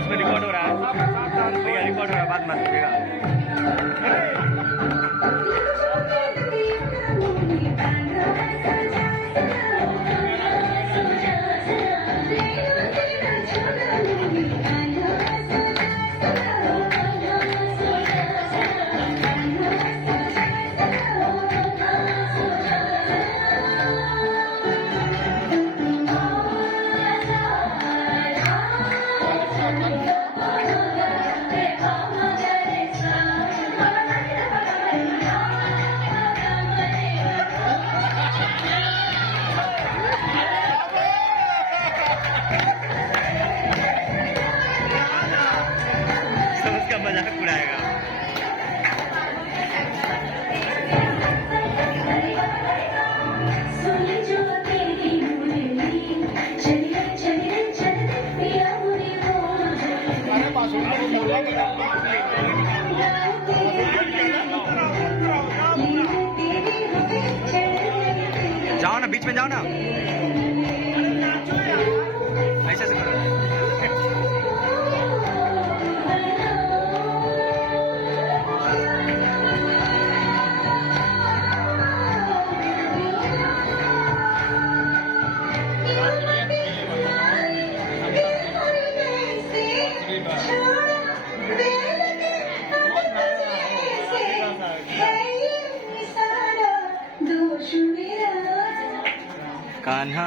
इसमें रिकॉर्ड हो रहा है भैया, रिकॉर्ड हो रहा है, बात मत कीजिएगा। सब उसका मजाक उड़ाएगा। जाओ ना, बीच में जाओ ना, ऐसे से करो। कान्हा